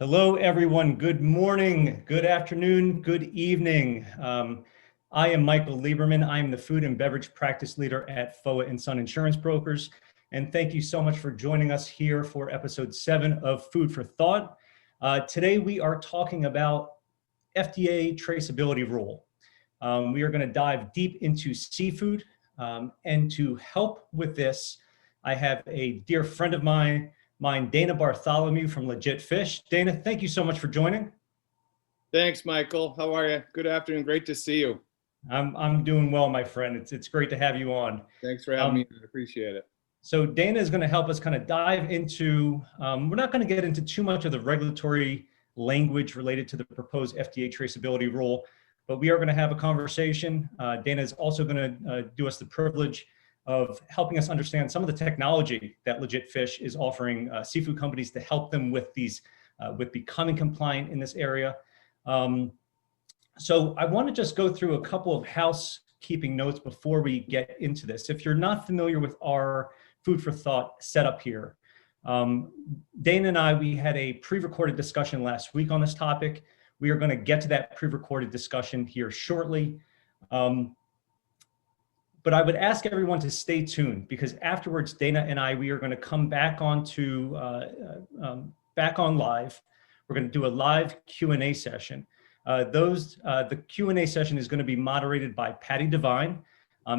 Hello, everyone. Good morning, good afternoon, good evening. I am Michael Lieberman. I am the Food and Beverage Practice Leader at FOA and Son Insurance Brokers. And thank you so much for joining us here for episode 7 of Food for Thought. Today, we are talking about FDA Traceability Rule. We are going to dive deep into seafood. And to help with this, I have a dear friend of mine, Dana Bartholomew from Legit Fish. Dana, thank you so much for joining. Thanks, Michael. How are you? Good afternoon. Great to see you. I'm doing well, my friend. It's great to have you on. Thanks for having me. I appreciate it. So Dana is going to help us kind of dive into, we're not going to get into too much of the regulatory language related to the proposed FDA traceability rule, but we are going to have a conversation. Dana is also going to do us the privilege of helping us understand some of the technology that Legit Fish is offering seafood companies to help them with these, with becoming compliant in this area. So I want to just go through a couple of housekeeping notes before we get into this. If you're not familiar with our Food for Thought setup here, Dana and I, we had a pre-recorded discussion last week on this topic. We are going to get to that pre-recorded discussion here shortly. But I would ask everyone to stay tuned because afterwards, Dana and I, we are going to come back on live. We're going to do a live Q&A session. The Q&A session is going to be moderated by Patty Devine.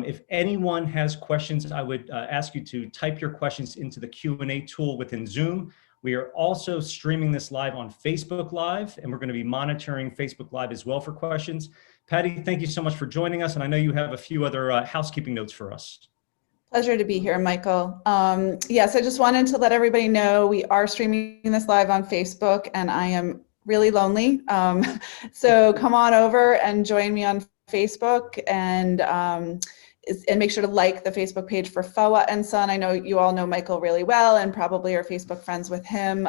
If anyone has questions, I would ask you to type your questions into the Q&A tool within Zoom. We are also streaming this live on Facebook Live, and we're going to be monitoring Facebook Live as well for questions. Patty, thank you so much for joining us. And I know you have a few other housekeeping notes for us. Pleasure to be here, Michael. Yes, I just wanted to let everybody know we are streaming this live on Facebook and I am really lonely. So come on over and join me on Facebook and make sure to like the Facebook page for FOA and Son. I know you all know Michael really well and probably are Facebook friends with him,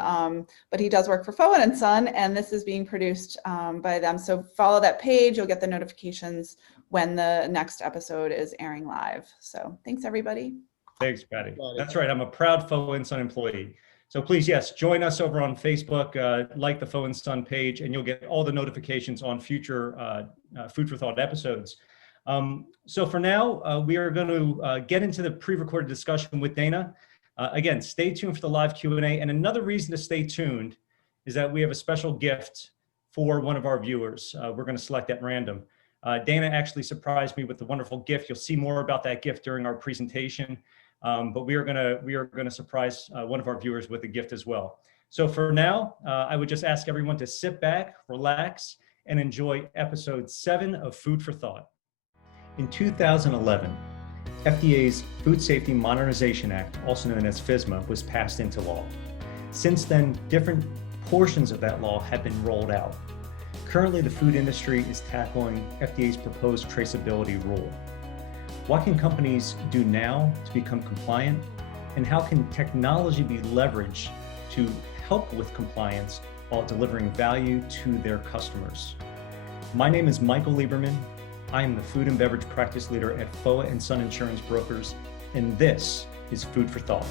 but he does work for FOA and Son, and this is being produced by them. So follow that page, you'll get the notifications when the next episode is airing live. So thanks, everybody. Thanks, Patty. That's right, I'm a proud FOA and Son employee. So please, yes, join us over on Facebook, like the FOA and Son page, and you'll get all the notifications on future Food for Thought episodes. So for now, we are going to get into the pre-recorded discussion with Dana. Again, stay tuned for the live Q&A. And another reason to stay tuned is that we have a special gift for one of our viewers. We're going to select at random. Dana actually surprised me with the wonderful gift. You'll see more about that gift during our presentation. But we are going to surprise one of our viewers with a gift as well. So for now, I would just ask everyone to sit back, relax, and enjoy episode 7 of Food for Thought. In 2011, FDA's Food Safety Modernization Act, also known as FSMA, was passed into law. Since then, different portions of that law have been rolled out. Currently, the food industry is tackling FDA's proposed traceability rule. What can companies do now to become compliant? And how can technology be leveraged to help with compliance while delivering value to their customers? My name is Michael Lieberman. I am the Food and Beverage Practice Leader at FOA and Son Insurance Brokers, and this is Food for Thought.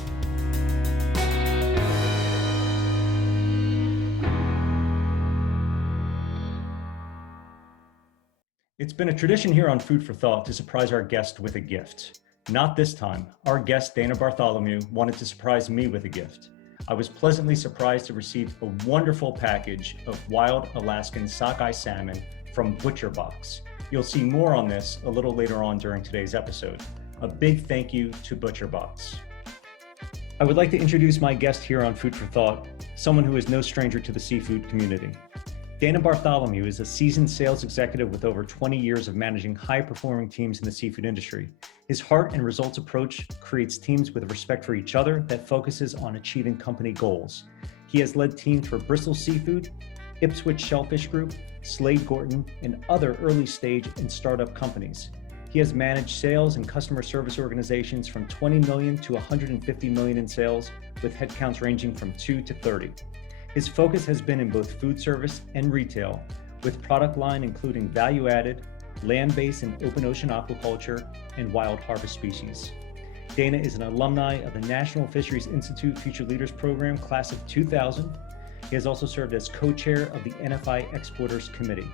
It's been a tradition here on Food for Thought to surprise our guest with a gift. Not this time. Our guest, Dana Bartholomew, wanted to surprise me with a gift. I was pleasantly surprised to receive a wonderful package of wild Alaskan sockeye salmon from ButcherBox. You'll see more on this a little later on during today's episode. A big thank you to ButcherBox. I would like to introduce my guest here on Food for Thought, someone who is no stranger to the seafood community. Dana Bartholomew is a seasoned sales executive with over 20 years of managing high-performing teams in the seafood industry. His heart and results approach creates teams with respect for each other that focuses on achieving company goals. He has led teams for Bristol Seafood, Ipswich Shellfish Group, Slade Gorton, and other early stage and startup companies. He has managed sales and customer service organizations from 20 million to 150 million in sales, with headcounts ranging from 2 to 30. His focus has been in both food service and retail, with product line including value-added, land-based and open ocean aquaculture, and wild harvest species. Dana is an alumni of the National Fisheries Institute Future Leaders Program, class of 2000. He has also served as co-chair of the NFI Exporters Committee.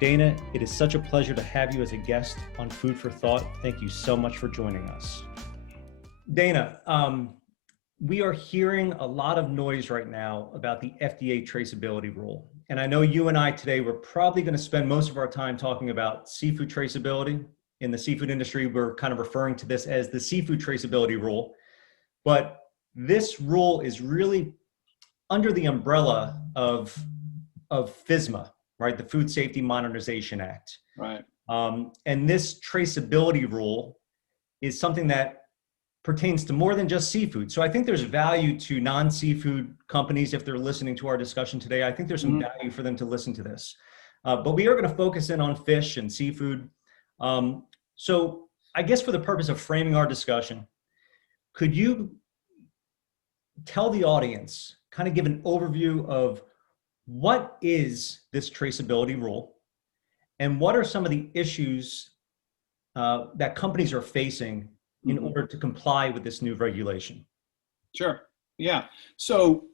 Dana, it is such a pleasure to have you as a guest on Food for Thought. Thank you so much for joining us. Dana, we are hearing a lot of noise right now about the FDA traceability rule. And I know you and I today, we're probably going to spend most of our time talking about seafood traceability. In the seafood industry, we're kind of referring to this as the seafood traceability rule. But this rule is really under the umbrella of FSMA, right? The Food Safety Modernization Act. Right. And this traceability rule is something that pertains to more than just seafood. So I think there's value to non-seafood companies if they're listening to our discussion today. I think there's some value for them to listen to this. But we are going to focus in on fish and seafood. So I guess for the purpose of framing our discussion, could you tell the audience, kind of give an overview of what is this traceability rule and what are some of the issues that companies are facing in order to comply with this new regulation? Sure. Yeah. So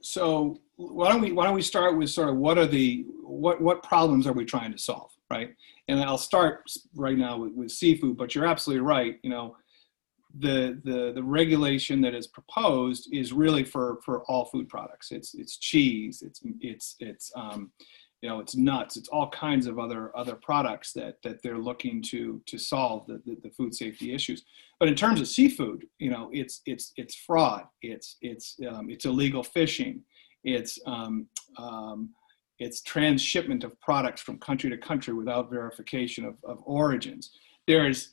why don't we start with sort of what problems are we trying to solve, right? And I'll start right now with seafood, but you're absolutely right. You know, the regulation that is proposed is really for all food products. It's cheese. It's nuts. It's all kinds of other products that they're looking to solve the food safety issues. But in terms of seafood, you know, it's fraud. It's illegal fishing. It's transshipment of products from country to country without verification of origins. There's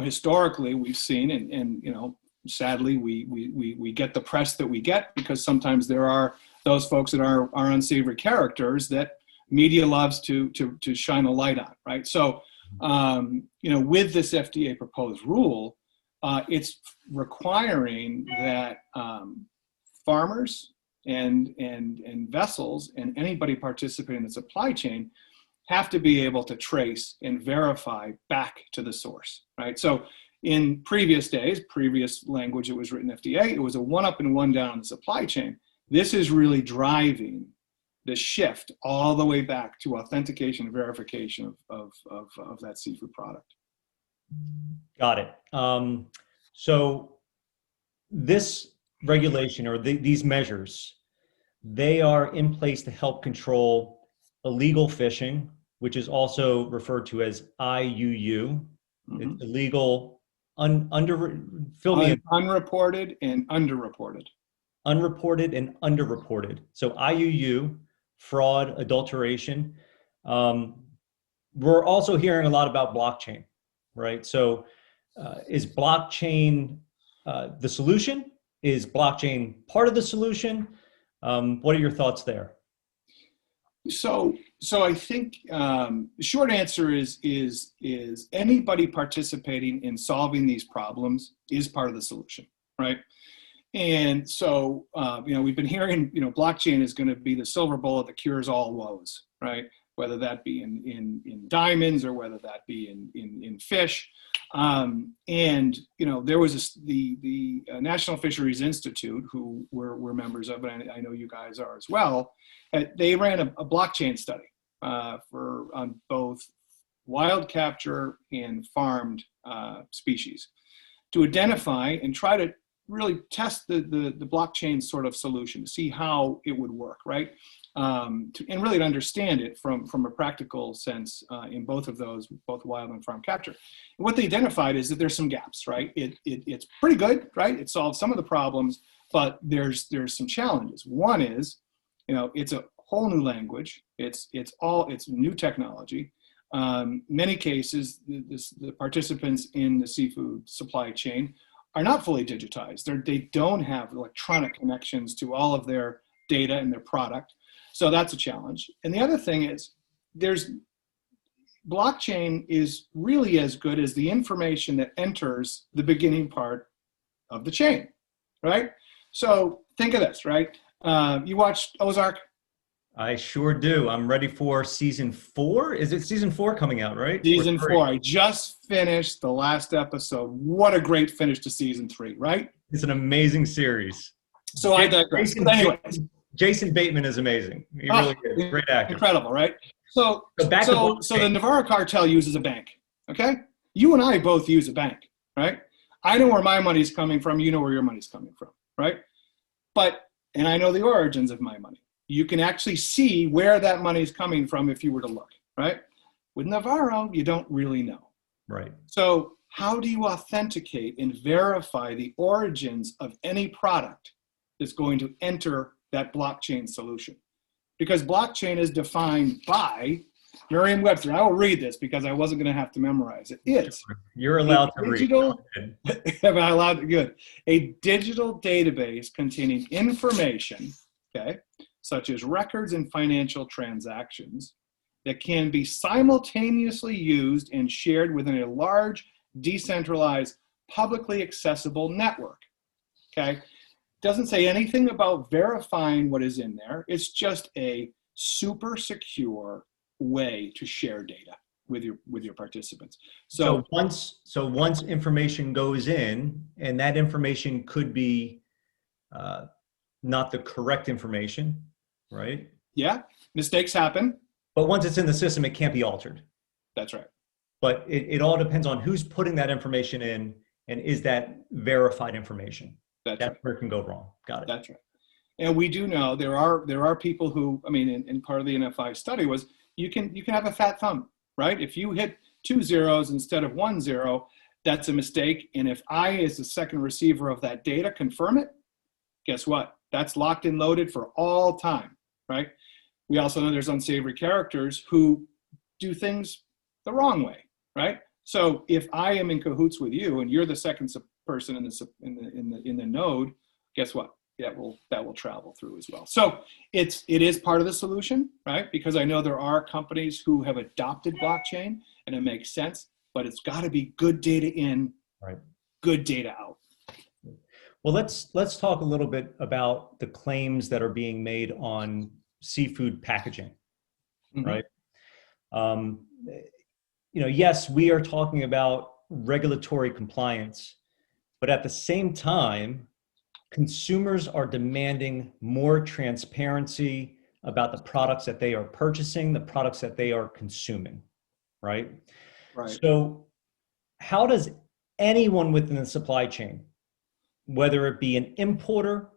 historically we've seen, and sadly we get the press that we get because sometimes there are those folks that are unsavory characters that media loves to shine a light on, right? So, with this FDA proposed rule, it's requiring that farmers and vessels and anybody participating in the supply chain have to be able to trace and verify back to the source, right? So in previous days, previous language that was written FDA, it was a one up and one down in the supply chain. This is really driving the shift all the way back to authentication and verification of that seafood product. Got it. So this regulation or these measures, they are in place to help control illegal fishing, which is also referred to as IUU. It's illegal, unreported and underreported. Unreported and underreported. So IUU, fraud, adulteration. We're also hearing a lot about blockchain, right? So is blockchain the solution? Is blockchain part of the solution? What are your thoughts there? So I think the short answer is anybody participating in solving these problems is part of the solution, right? And so, we've been hearing, blockchain is going to be the silver bullet that cures all woes, right? Whether that be in diamonds or whether that be in fish. There was the National Fisheries Institute, who we're members of, and I know you guys are as well. They ran a blockchain study on both wild capture and farmed species to identify and try to really test the blockchain sort of solution to see how it would work, right? And really to understand it from a practical sense in both of those, both wild and farm capture. And what they identified is that there's some gaps, right? It's pretty good, right? It solves some of the problems, but there's some challenges. One is, it's a whole new language. It's new technology. Many cases, the participants in the seafood supply chain are not fully digitized. They don't have electronic connections to all of their data and their product. So that's a challenge. And the other thing is blockchain is really as good as the information that enters the beginning part of the chain, right? So think of this, right? You watched Ozark? I sure do. I'm ready for season 4. Is it season 4 coming out, right? Season 4. I just finished the last episode. What a great finish to season 3, right? It's an amazing series. So I digress. But anyway, Jason Bateman is amazing. He really is. Great actor. Incredible, right? So So back to the blockchain. Navarro cartel uses a bank, okay? You and I both use a bank, right? I know where my money's coming from. You know where your money's coming from, right? And I know the origins of my money. You can actually see where that money's coming from if you were to look, right? With Navarro, you don't really know. Right. So how do you authenticate and verify the origins of any product that's going to enter that blockchain solution? Because blockchain is defined by Merriam-Webster. I will read this because I wasn't going to have to memorize it. It's You're allowed to read. am I allowed to? Good. A digital database containing information, okay, such as records and financial transactions that can be simultaneously used and shared within a large, decentralized, publicly accessible network, okay? Doesn't say anything about verifying what is in there. It's just a super secure way to share data with your participants. So once information goes in, and that information could be not the correct information, right? Yeah, mistakes happen. But once it's in the system, it can't be altered. That's right. But it all depends on who's putting that information in, and is that verified information. That's right. Where it can go wrong. Got it. That's right. And we do know there are people who, I mean, in part of the NFI study was you can have a fat thumb, right? If you hit 2 zeros instead of 1 0, that's a mistake. And if I, as the second receiver of that data, confirm it, guess what? That's locked and loaded for all time, right? We also know there's unsavory characters who do things the wrong way, right? So if I am in cahoots with you and you're the second person in the node, guess what? That will travel through as well. So it is part of the solution, right? Because I know there are companies who have adopted blockchain and it makes sense, but it's got to be good data in, right, good data out. Well, let's talk a little bit about the claims that are being made on seafood packaging, mm-hmm. right? Yes, we are talking about regulatory compliance, but at the same time, consumers are demanding more transparency about the products that they are purchasing, the products that they are consuming, right? Right. So how does anyone within the supply chain, whether it be an importer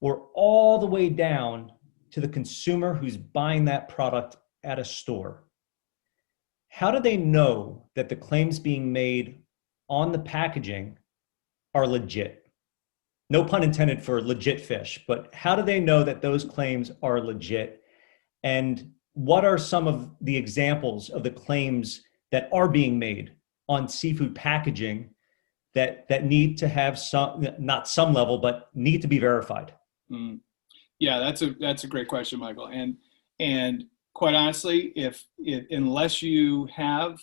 or all the way down to the consumer who's buying that product at a store, how do they know that the claims being made on the packaging are legit? No pun intended for legit fish, but how do they know that those claims are legit? And what are some of the examples of the claims that are being made on seafood packaging that need to have some, not some level, but need to be verified? Mm. Yeah, that's a great question, Michael. And quite honestly, if unless you have,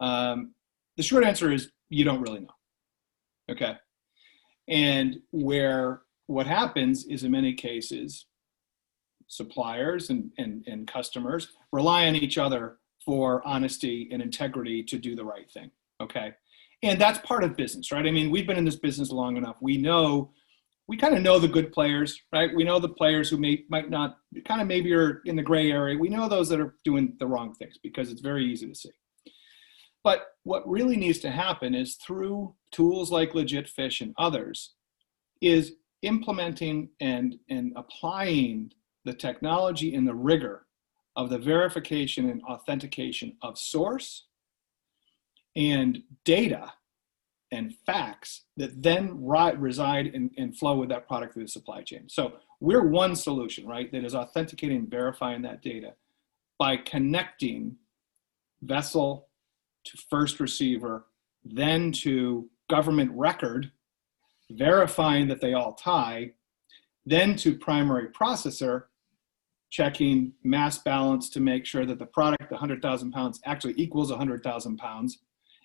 the short answer is you don't really know. Okay. And what happens is in many cases, suppliers and customers rely on each other for honesty and integrity to do the right thing. Okay. And that's part of business, right? I mean, we've been in this business long enough. We kind of know the good players, right? We know the players who might not, kind of maybe are in the gray area. We know those that are doing the wrong things because it's very easy to see. But what really needs to happen is through tools like Legit Fish and others is implementing and applying the technology and the rigor of the verification and authentication of source and data and facts that then reside and flow with that product through the supply chain. So we're one solution, right, that is authenticating and verifying that data by connecting vessel to first receiver, then to government record, verifying that they all tie, then to primary processor, checking mass balance to make sure that the product, 100,000 pounds, actually equals 100,000 pounds.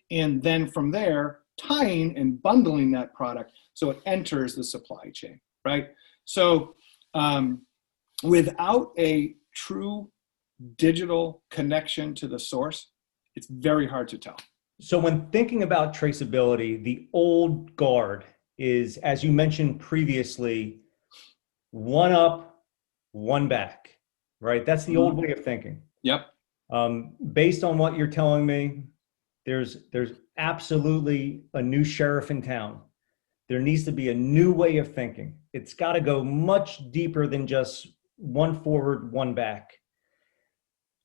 And then from there, tying and bundling that product so it enters the supply chain, right? So without a true digital connection to the source, it's very hard to tell. So when thinking about traceability, the old guard is, as you mentioned previously, one up, one back, right? That's the old way of thinking. Yep. Based on what you're telling me, there's absolutely a new sheriff in town. There needs to be a new way of thinking. It's got to go much deeper than just one forward, one back.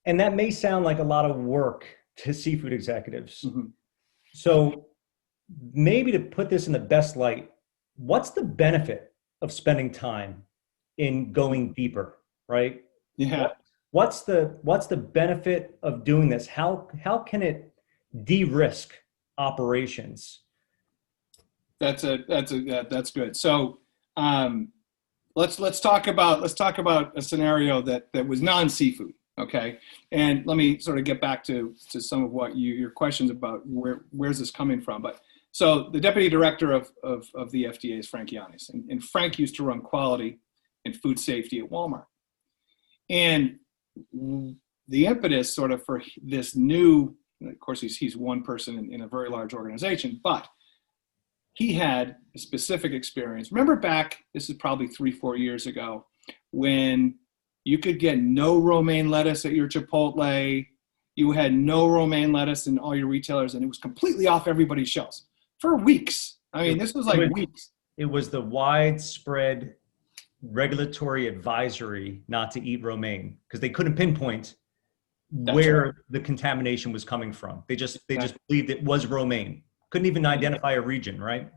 And that may sound like a lot of work to seafood executives. Mm-hmm. So maybe to put this in the best light, what's the benefit of spending time in going deeper, right? Yeah. What's the benefit of doing this? How can it de-risk operations? That's good. So let's talk about a scenario that was non-seafood. Okay, and let me sort of get back to some of what your questions about where's this coming from. But so the deputy director of the FDA is Frank Yanis, and Frank used to run quality and food safety at Walmart. And the impetus sort of for this new, of course, he's one person in a very large organization, but he had a specific experience. Remember back, this is probably 3-4 years ago, when you could get no romaine lettuce at your Chipotle. You had no romaine lettuce in all your retailers, and it was completely off everybody's shelves for weeks. I mean, this was like weeks. It was the widespread regulatory advisory not to eat romaine because they couldn't pinpoint where the contamination was coming from. They just believed it was romaine. Couldn't even identify a region, right?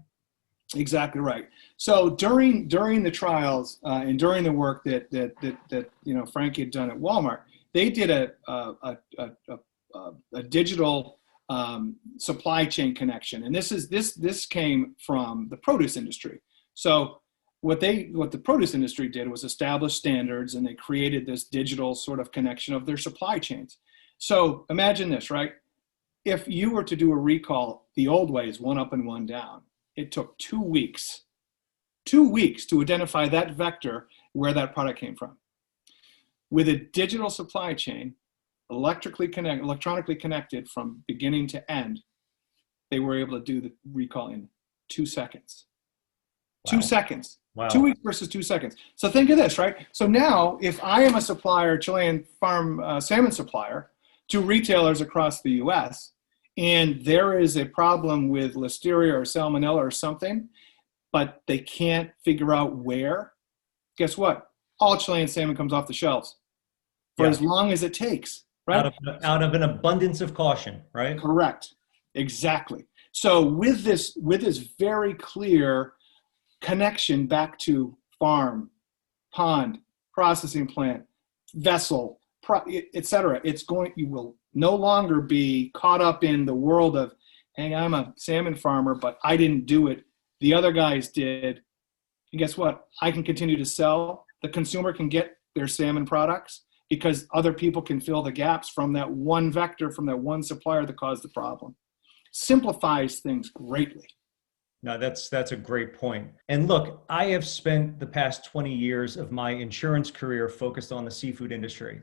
Exactly right. So during the trials and during the work that Frank had done at Walmart, they did a digital supply chain connection, and this came from the produce industry. So what the produce industry did was establish standards, and they created this digital sort of connection of their supply chains. So imagine this, right? If you were to do a recall the old way, is one up and one down. It took 2 weeks to identify that vector where that product came from. With a digital supply chain, electronically connected from beginning to end, they were able to do the recall in 2 seconds. Wow. 2 seconds. Wow. 2 weeks versus 2 seconds. So think of this, right? So now, if I am a supplier, Chilean farm salmon supplier, to retailers across the U.S., and there is a problem with listeria or salmonella or something, but they can't figure out where, guess what? All Chilean salmon comes off the shelves for as long as it takes, right? Out of an abundance of caution, right? Correct. Exactly. So with this very clear connection back to farm, pond, processing plant, vessel, etc., you will no longer be caught up in the world of, hey, I'm a salmon farmer, but I didn't do it. The other guys did. And guess what? I can continue to sell. The consumer can get their salmon products because other people can fill the gaps from that one vector, from that one supplier that caused the problem. Simplifies things greatly. No, that's a great point. And look, I have spent the past 20 years of my insurance career focused on the seafood industry.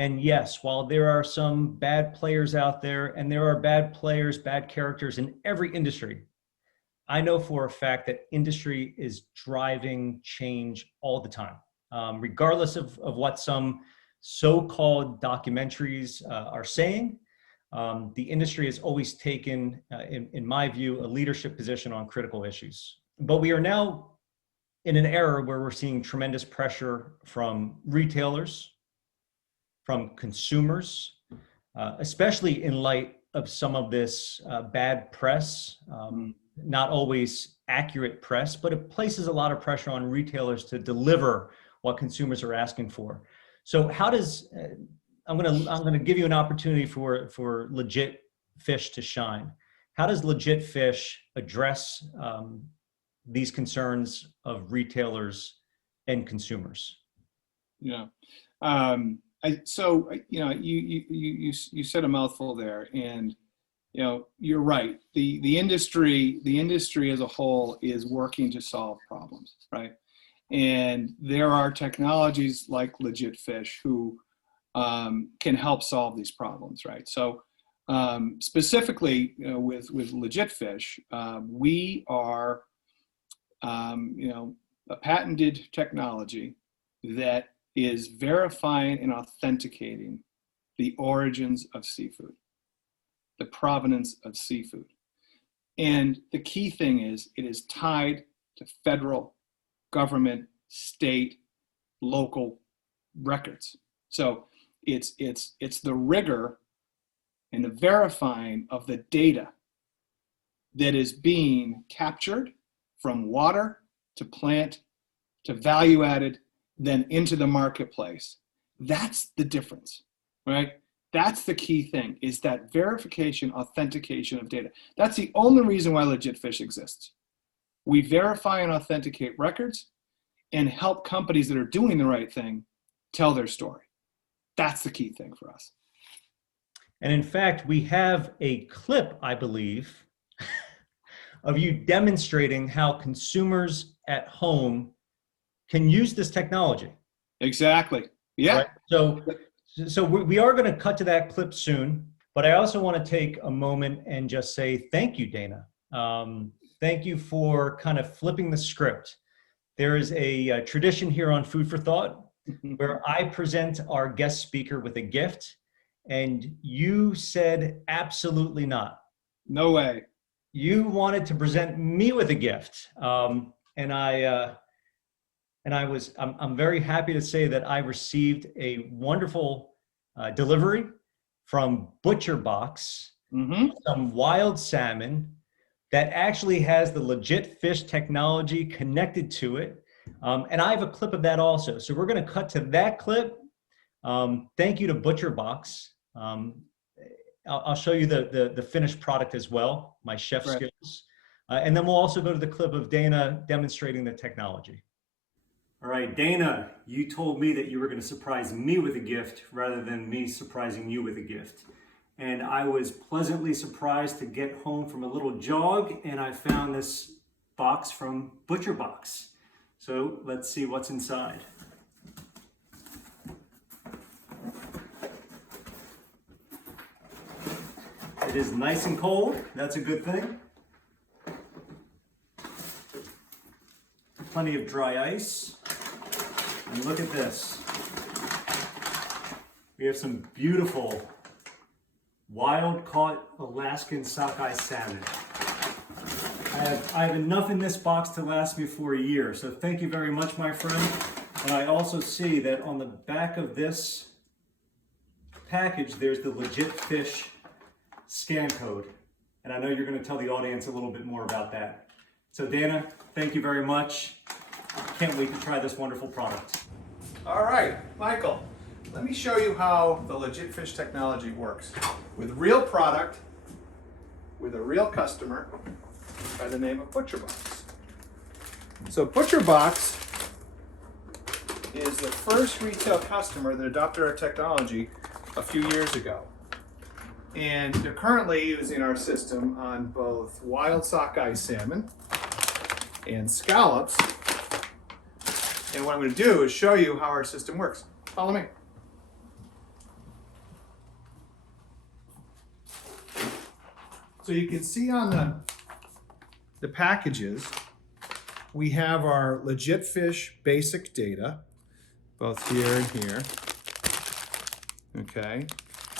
And yes, while there are some bad players out there, and there are bad players, bad characters in every industry, I know for a fact that industry is driving change all the time, regardless of what some so-called documentaries are saying. The industry has always taken, in my view, a leadership position on critical issues. But we are now in an era where we're seeing tremendous pressure from retailers, from consumers, especially in light of some of this bad press, not always accurate press, but it places a lot of pressure on retailers to deliver what consumers are asking for. So how does, I'm gonna give you an opportunity for Legit Fish to shine. How does Legit Fish address these concerns of retailers and consumers? Yeah. So you said a mouthful there, and you're right. The industry as a whole is working to solve problems, right? And there are technologies like Legit Fish who can help solve these problems, right? So specifically, with Legit Fish, we are a patented technology that is verifying and authenticating the origins of seafood, the provenance of seafood. And the key thing is it is tied to federal, government, state, local records. So it's the rigor and the verifying of the data that is being captured from water to plant to value added, then into the marketplace. That's the difference, right? That's the key thing, is that verification, authentication of data. That's the only reason why Legit Fish exists. We verify and authenticate records and help companies that are doing the right thing tell their story. That's the key thing for us. And in fact, we have a clip, I believe, of you demonstrating how consumers at home can use this technology. Exactly. Yeah. Right? So we are going to cut to that clip soon, but I also want to take a moment and just say thank you, Dana. Thank you for kind of flipping the script. There is a tradition here on Food for Thought where I present our guest speaker with a gift, and you said absolutely not. No way. You wanted to present me with a gift, I'm very happy to say that I received a wonderful delivery from Butcher Box, some wild salmon that actually has the Legit Fish technology connected to it. And I have a clip of that also. So we're going to cut to that clip. Thank you to Butcher Box. I'll show you the finished product as well, my chef skills. And then we'll also go to the clip of Dana demonstrating the technology. All right, Dana, you told me that you were going to surprise me with a gift rather than me surprising you with a gift. And I was pleasantly surprised to get home from a little jog, and I found this box from Butcher Box. So let's see what's inside. It is nice and cold. That's a good thing. Plenty of dry ice. And look at this. We have some beautiful wild caught Alaskan sockeye salmon. I have enough in this box to last me for a year. So thank you very much, my friend. And I also see that on the back of this package, there's the Legit Fish scan code. And I know you're going to tell the audience a little bit more about that. So Dana, thank you very much. Can't wait to try this wonderful product. All right, Michael, let me show you how the Legit Fish technology works with real product, with a real customer by the name of Butcher Box. So Butcher Box is the first retail customer that adopted our technology a few years ago. And they're currently using our system on both wild sockeye salmon and scallops. And what I'm going to do is show you how our system works. Follow me. So you can see on the packages, we have our Legit Fish basic data, both here and here. Okay.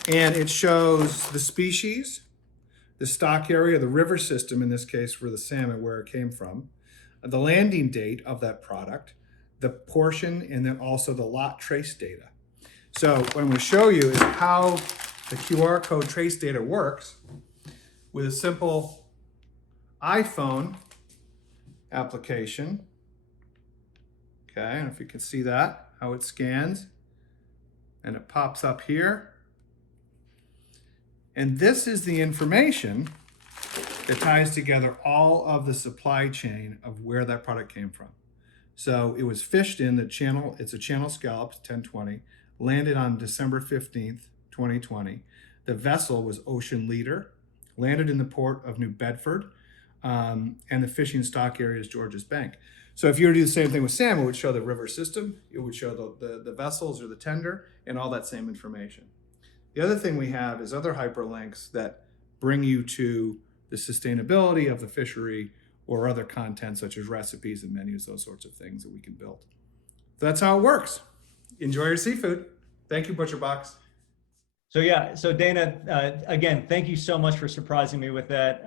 And it shows the species, the stock area, the river system, in this case for the salmon, where it came from, the landing date of that product, the portion, and then also the lot trace data. So what I'm going to show you is how the QR code trace data works with a simple iPhone application. Okay, I don't know if you can see that, how it scans, and it pops up here. And this is the information that ties together all of the supply chain of where that product came from. So it was fished in the channel, it's a channel scallop, 1020, landed on December 15th, 2020. The vessel was Ocean Leader, landed in the port of New Bedford, and the fishing stock area is Georges Bank. So if you were to do the same thing with salmon, it would show the river system, it would show the vessels or the tender, and all that same information. The other thing we have is other hyperlinks that bring you to the sustainability of the fishery or other content such as recipes and menus, those sorts of things that we can build. So that's how it works. enjoy your seafood. Thank you, ButcherBox. So yeah, so Dana, again, thank you so much for surprising me with that.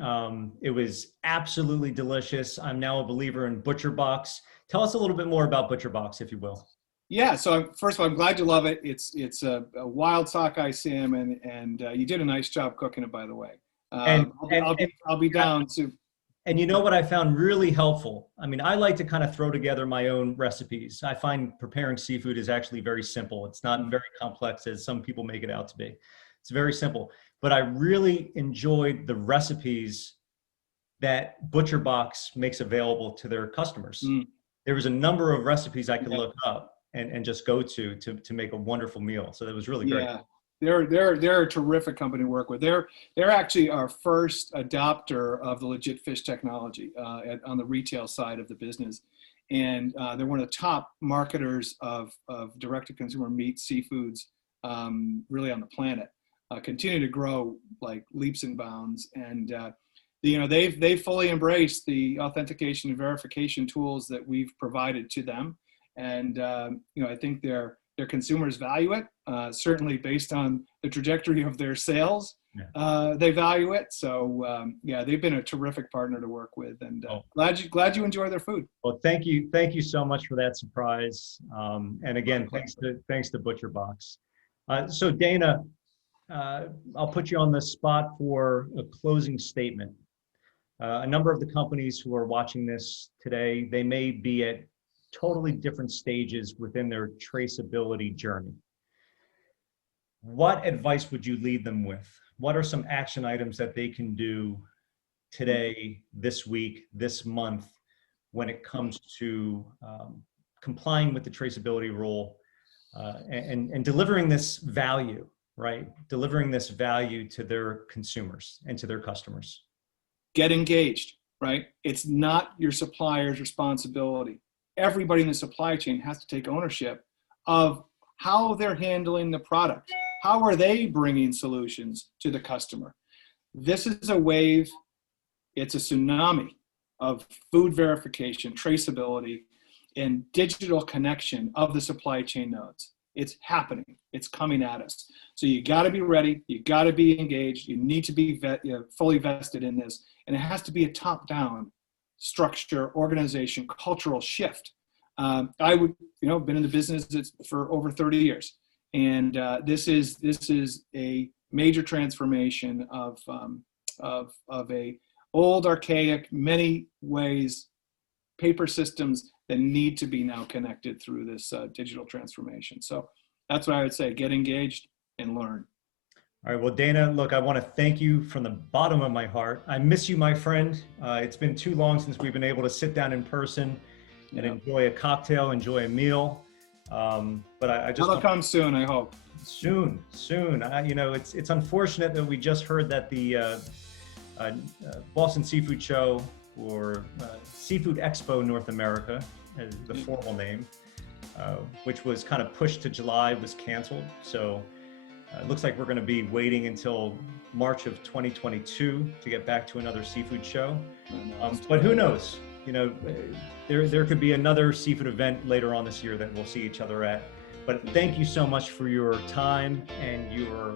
It was absolutely delicious. I'm now a believer in ButcherBox. Tell us a little bit more about ButcherBox, if you will. Yeah, so first of all, I'm glad you love it. It's a wild sockeye salmon, and you did a nice job cooking it, by the way. I'll be down to. And you know what I found really helpful? I mean, I like to kind of throw together my own recipes. I find preparing seafood is actually very simple. It's not very complex as some people make it out to be. It's very simple. But I really enjoyed the recipes that ButcherBox makes available to their customers. There was a number of recipes I could look up and just go to make a wonderful meal. So that was really great. Yeah. They're a terrific company to work with. They're actually our first adopter of the Legit Fish technology on the retail side of the business, and they're one of the top marketers of direct-to-consumer meat, seafoods, really on the planet. Continue to grow like leaps and bounds, and they've fully embraced the authentication and verification tools that we've provided to them, and I think their consumers value it, certainly based on the trajectory of their sales. They value it. So they've been a terrific partner to work with, and glad you enjoy their food. Well, thank you so much for that surprise. And again, thanks to ButcherBox. So Dana, I'll put you on the spot for a closing statement. A number of the companies who are watching this today, they may be at totally different stages within their traceability journey. What advice would you lead them with? What are some action items that they can do today, this week, this month, when it comes to complying with the traceability rule and delivering this value, right? Delivering this value to their consumers and to their customers. Get engaged, right? It's not your supplier's responsibility. Everybody in the supply chain has to take ownership of how they're handling the product. How are they bringing solutions to the customer? This is a wave, it's a tsunami of food verification, traceability, and digital connection of the supply chain nodes. It's happening, it's coming at us. So you gotta be ready, you gotta be engaged, you need to be fully vested in this, and it has to be a top-down structure, organization, cultural shift. I would, been in the business for over 30 years, and this is a major transformation of a old, archaic, many ways, paper systems that need to be now connected through this digital transformation. So that's what I would say: get engaged and learn. All right, well, Dana, look, I want to thank you from the bottom of my heart. I miss you, my friend. It's been too long since we've been able to sit down in person and enjoy a cocktail, enjoy a meal. But I just— That'll come soon, I hope. Soon. It's unfortunate that we just heard that the Boston Seafood Show, or Seafood Expo North America, as the formal name, which was kind of pushed to July, was canceled. So it looks like we're going to be waiting until March of 2022 to get back to another seafood show. But who knows? There could be another seafood event later on this year that we'll see each other at. But thank you so much for your time and your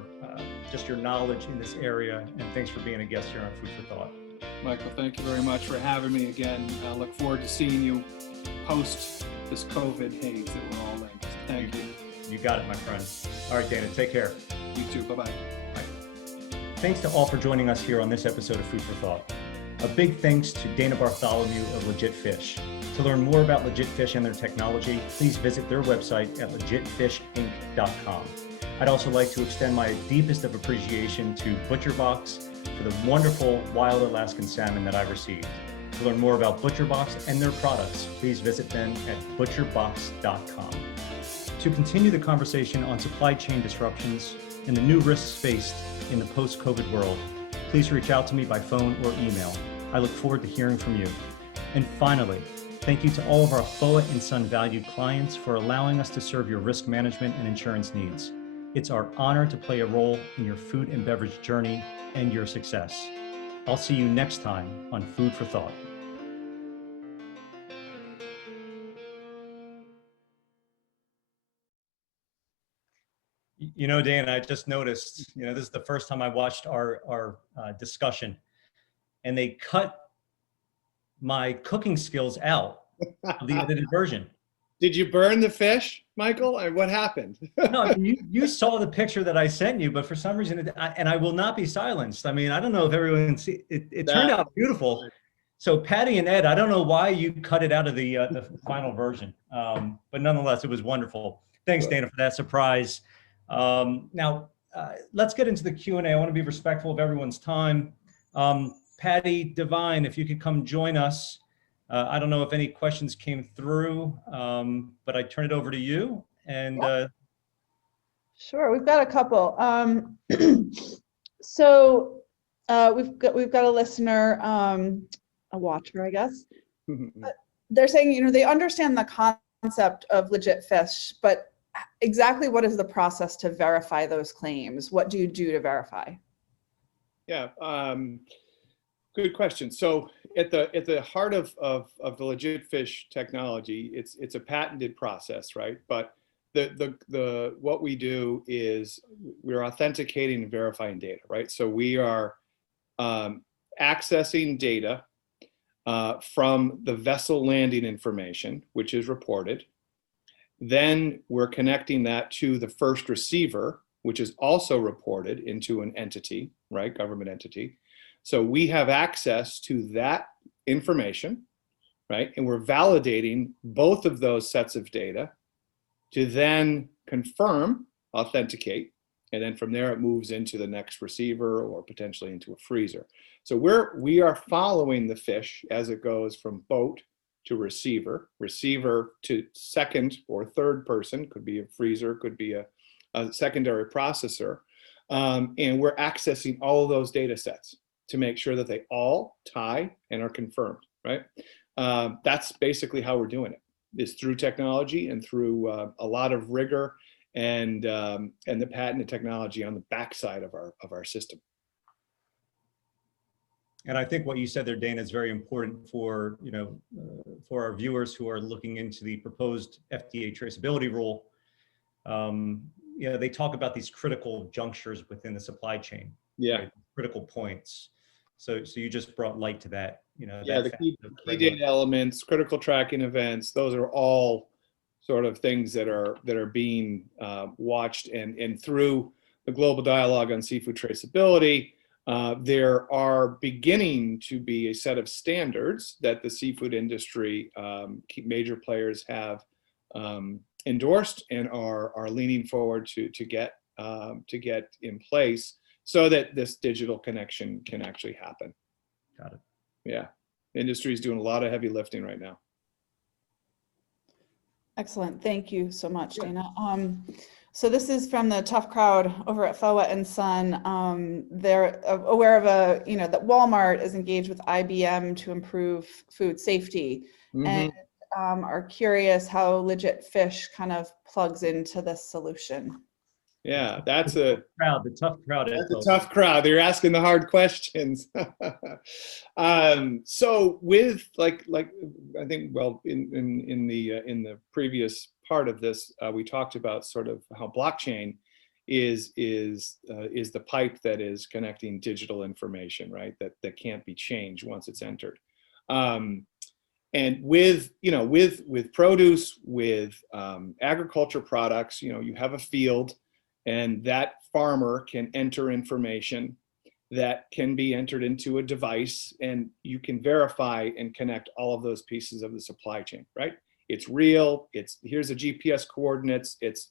just your knowledge in this area. And thanks for being a guest here on Food for Thought. Michael, thank you very much for having me again. I look forward to seeing you post this COVID haze that we're all in. Thank you. You got it, my friend. All right, Dana, take care. You too. Bye-bye. Bye. Thanks to all for joining us here on this episode of Food for Thought. A big thanks to Dana Bartholomew of Legit Fish. To learn more about Legit Fish and their technology, please visit their website at legitfishinc.com. I'd also like to extend my deepest of appreciation to ButcherBox for the wonderful wild Alaskan salmon that I received. To learn more about ButcherBox and their products, please visit them at butcherbox.com. To continue the conversation on supply chain disruptions and the new risks faced in the post-COVID world, please reach out to me by phone or email. I look forward to hearing from you. And finally, thank you to all of our FOA and Son valued clients for allowing us to serve your risk management and insurance needs. It's our honor to play a role in your food and beverage journey and your success. I'll see you next time on Food for Thought. You know, Dan, I just noticed, this is the first time I watched our discussion, and they cut my cooking skills out of the edited version. Did you burn the fish, Michael? And what happened? No, I mean, you saw the picture that I sent you, but for some reason, and I will not be silenced. I mean, I don't know if everyone see it. It turned out beautiful. So Patty and Ed, I don't know why you cut it out of the final version, but nonetheless, it was wonderful. Thanks, Dana, for that surprise. Now, let's get into the Q&A. I want to be respectful of everyone's time. Patty Devine, if you could come join us. I don't know if any questions came through, but I turn it over to you. And sure, we've got a couple. So we've got a listener, a watcher, I guess. They're saying, they understand the concept of legit fish, but exactly what is the process to verify those claims? What do you do to verify? Yeah, good question. So at the heart of the legit fish technology, it's a patented process, right? But what we do is we're authenticating and verifying data, right? So we are accessing data from the vessel landing information, which is reported. Then we're connecting that to the first receiver, which is also reported into an entity, right? Government entity. So we have access to that information, right? And we're validating both of those sets of data to then confirm, authenticate, and then from there it moves into the next receiver or potentially into a freezer. So we are following the fish as it goes from boat to receiver, receiver to second or third person, could be a freezer, could be a secondary processor, and we're accessing all of those data sets to make sure that they all tie and are confirmed, right? That's basically how we're doing it, is through technology and through a lot of rigor and the patented technology on the backside of our system. And I think what you said there, Dana, is very important for, for our viewers who are looking into the proposed FDA traceability rule. They talk about these critical junctures within the supply chain. Yeah. Right? Critical points. So you just brought light to that. Yeah, the key data elements, critical tracking events, those are all sort of things that are being watched, and through the global dialogue on seafood traceability, there are beginning to be a set of standards that the seafood industry, major players have endorsed and are leaning forward to get in place so that this digital connection can actually happen. Got it. Yeah, the industry is doing a lot of heavy lifting right now. Excellent. Thank you so much, Dana. So this is from the tough crowd over at FOA and Son. They're aware of that Walmart is engaged with IBM to improve food safety, and are curious how Legit Fish kind of plugs into this solution. Yeah, that's a crowd, the tough crowd. That's a tough crowd. They're asking the hard questions. So with like I think, well, in the previous part of this, we talked about sort of how blockchain is the pipe that is connecting digital information, right? That can't be changed once it's entered. And with produce, with agriculture products, you have a field, and that farmer can enter information that can be entered into a device, and you can verify and connect all of those pieces of the supply chain, right? It's real, here's the GPS coordinates, it's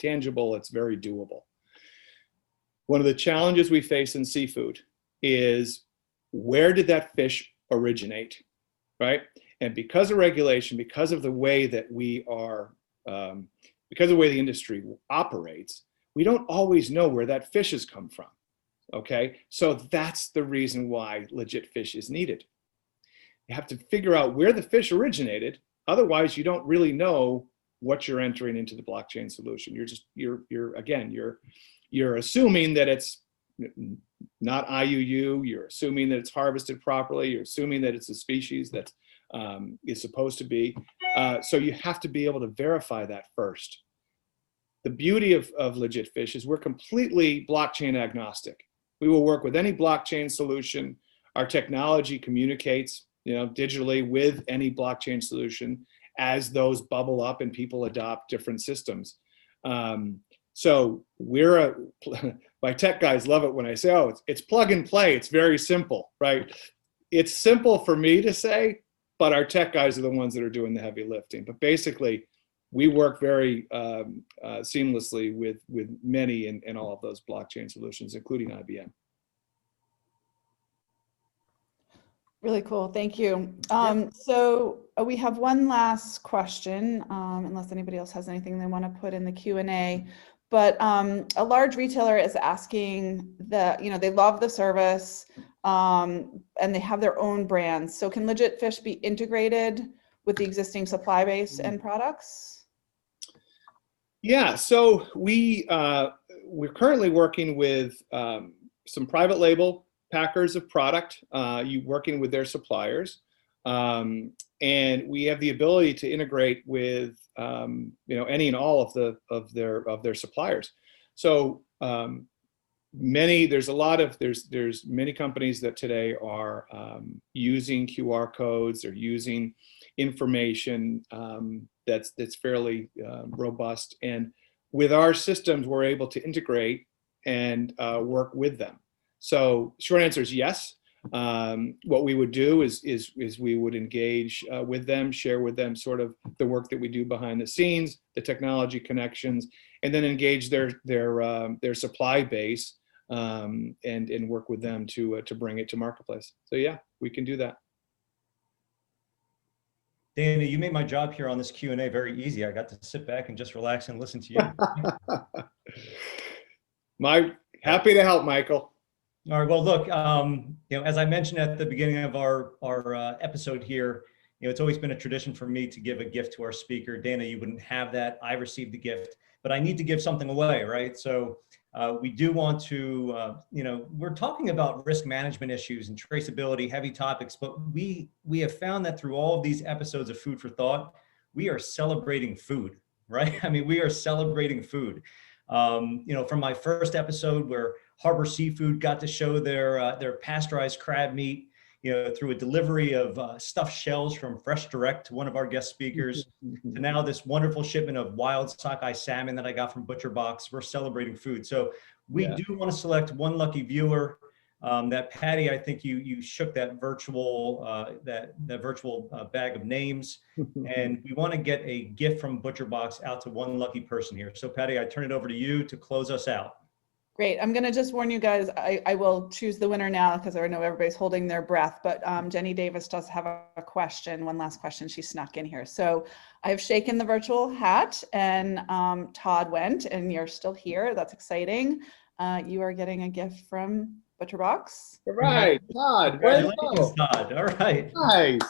tangible, it's very doable. One of the challenges we face in seafood is, where did that fish originate, right? And because of regulation, because of the way that we are, because of the way the industry operates, we don't always know where that fish has come from, okay? So that's the reason why Legit Fish is needed. You have to figure out where the fish originated. Otherwise, you don't really know what you're entering into the blockchain solution. You're assuming that it's not IUU. You're assuming that it's harvested properly. You're assuming that it's a species that is supposed to be. So you have to be able to verify that first. the beauty of Legit Fish is we're completely blockchain agnostic. We will work with any blockchain solution. Our technology communicates, digitally with any blockchain solution as those bubble up and people adopt different systems. So my tech guys love it when I say, oh, it's plug and play. It's very simple, right? It's simple for me to say, but our tech guys are the ones that are doing the heavy lifting. But basically, we work very seamlessly with many and all of those blockchain solutions, including IBM. Really cool, thank you. So we have one last question, unless anybody else has anything they want to put in the Q&A. But a large retailer is asking they love the service and they have their own brands. So can Legit Fish be integrated with the existing supply base and products? Yeah, so we're currently working with some private label packers of product, working with their suppliers, and we have the ability to integrate with any and all of their suppliers. So there's many companies that today are using QR codes or using information that's fairly robust, and with our systems we're able to integrate and work with them. So short answer is yes. What we would do is we would engage with them, share with them sort of the work that we do behind the scenes, the technology connections, and then engage their supply base and work with them to bring it to marketplace. So yeah, we can do that. Dana, you made my job here on this Q&A very easy. I got to sit back and just relax and listen to you. Happy to help, Michael. All right. Well, look, as I mentioned at the beginning of our episode here, it's always been a tradition for me to give a gift to our speaker. Dana, you wouldn't have that. I received the gift, but I need to give something away, right? So we do want to, we're talking about risk management issues and traceability, heavy topics, but we have found that through all of these episodes of Food for Thought, we are celebrating food, right? I mean, we are celebrating food. From my first episode where Harbor Seafood got to show their pasteurized crab meat, through a delivery of stuffed shells from Fresh Direct to one of our guest speakers, to now this wonderful shipment of wild sockeye salmon that I got from Butcher Box. We're celebrating food. So we do want to select one lucky viewer. That Patty, I think you shook that virtual bag of names, and we want to get a gift from Butcher Box out to one lucky person here. So Patty, I turn it over to you to close us out. Great. I'm going to just warn you guys, I will choose the winner now because I know everybody's holding their breath, but Jenny Davis does have a question, one last question she snuck in here. So I have shaken the virtual hat and Todd went, and you're still here. That's exciting. You are getting a gift from Butcher Box. All right, Todd. Congratulations, Todd. All right. Nice.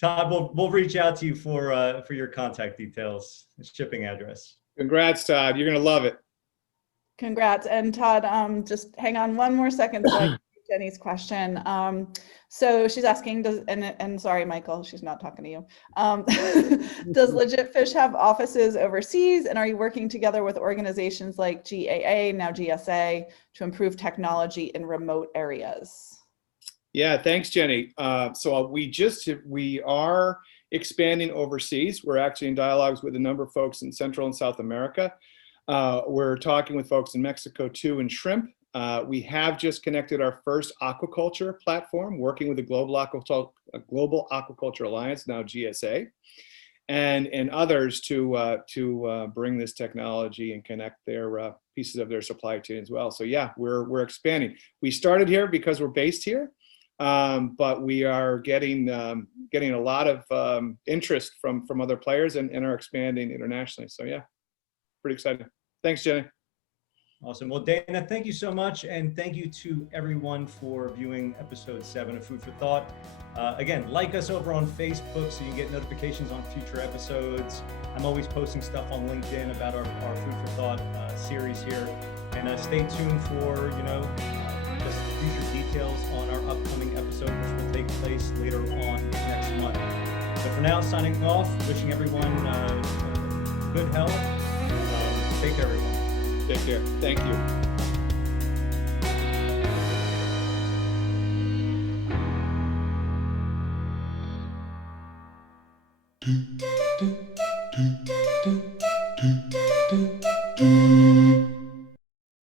Todd, we'll reach out to you for your contact details, shipping address. Congrats, Todd. You're going to love it. Congrats. And Todd, just hang on one more second so I can get Jenny's question. So she's asking, and sorry, Michael, she's not talking to you. Does Legit Fish have offices overseas? And are you working together with organizations like GAA, now GSA, to improve technology in remote areas? Yeah, thanks, Jenny. So we are expanding overseas. We're actually in dialogues with a number of folks in Central and South America. We're talking with folks in Mexico too, in shrimp. We have just connected our first aquaculture platform, working with the Global Aquaculture Alliance, now GSA, and others to bring this technology and connect their pieces of their supply chain as well. So yeah, we're expanding. We started here because we're based here, but we are getting a lot of interest from other players and are expanding internationally. So yeah, pretty excited. Thanks, Jenny. Awesome. Well, Dana, thank you so much. And thank you to everyone for viewing episode 7 of Food for Thought. Again, like us over on Facebook so you get notifications on future episodes. I'm always posting stuff on LinkedIn about our Food for Thought series here. And stay tuned for, just future details on our upcoming episode, which will take place later on next month. But for now, signing off, wishing everyone good health. Take care, everyone. Take care. Thank you.